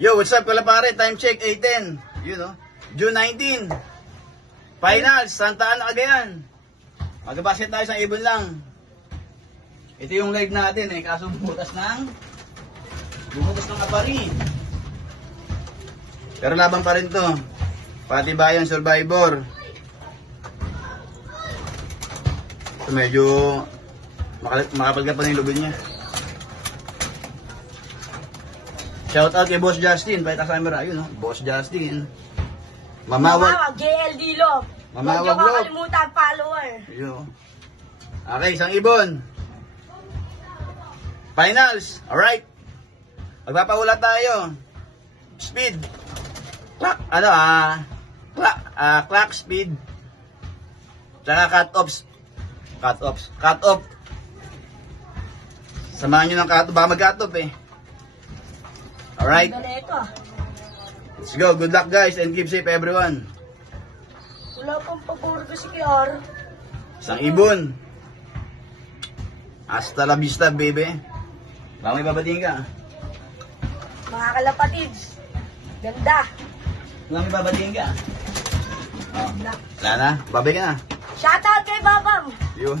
Yo, what's up, kalapare? Time check, 8:10. Yun, no? June 19. Finals, Santa Ana, Cagayan. Mag-basket tayo sa ibon lang. Ito yung live natin eh, kaso bumutas ng kapari. Pero labang pa rin to. Pati bayan, Survivor. So medyo makapal ka pa na yung logo niya. Shout out kay Boss Justin, pakita sa camera, yun, no? Boss Justin. Mamawag JL Dilo. Mamawag Huwag niyo vlog. kakalimutan, follower. Yun. Okay, isang ibon. Finals, alright. Magpapahula tayo. Speed. Clock, clock speed. Tsaka cut off. Samahan nyo ng cut off, baka mag-cut off eh. Alright, Ganito. let's go. Good luck guys and keep safe everyone. Wala pang pag-order si Kiar. Isang ibon. Hasta la vista, baby. Baka may babatiin ka. Mga kalapatids. Ganda. Baka may babatiin ka. Oh, Ganda. wala na. Babay ka na. Shoutout kay Babam. Yun.